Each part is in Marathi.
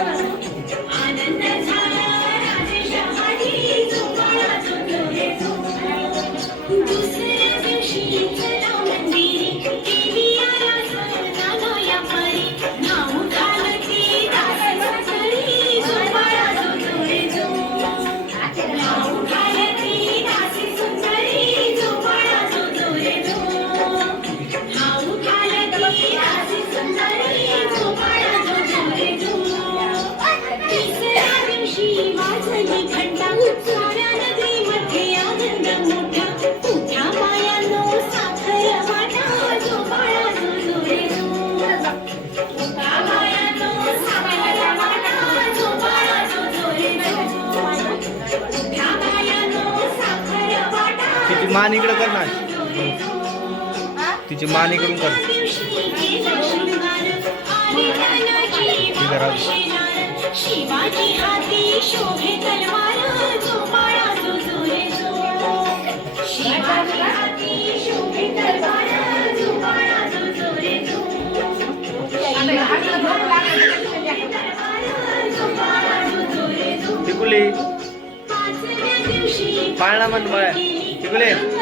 Gracias. मान इकडे कर ना. तिची मान इकडून कर. पाळणा पाळणा म्हण Ulit.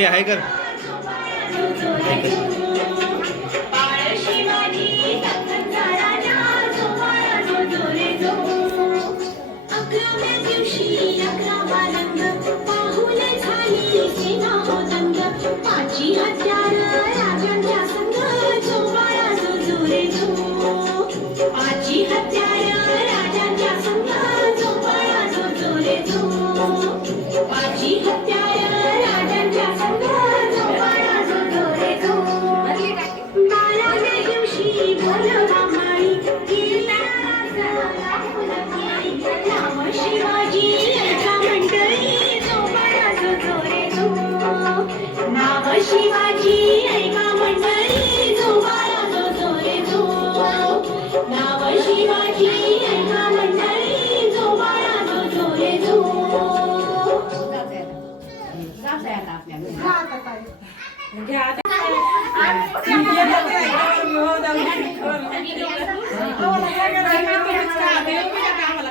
घरी आहे कर. अशी माझी ऐका मंडळी झोपाळा जो झोरे झो नाव अशी माझी ऐका मंडळी झोपाळा जो झोरे झो म्हणजे आता कामाला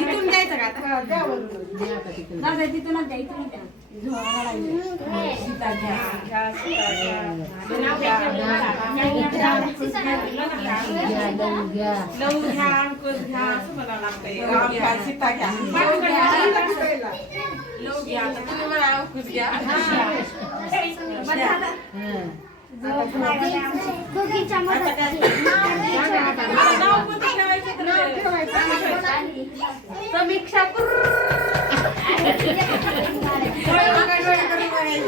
इथून द्यायचं का आता? द्या वरून. लवू घ्या. अंकुश घ्या. असं म्हणावं लागतंय. राम घ्या. सीता घ्या? लवू घ्या. आता तुम्ही म्हणा अंकुश घ्या. समीक्षा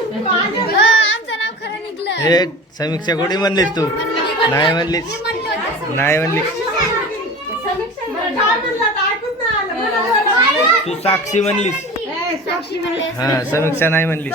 आमचं नाव खरं निघलं हे समीक्षा गोडी म्हणलीस तू? नाही म्हणलीस. नाही म्हणलं. तू साक्षी म्हणलीस. हा समीक्षा नाही म्हणलीस.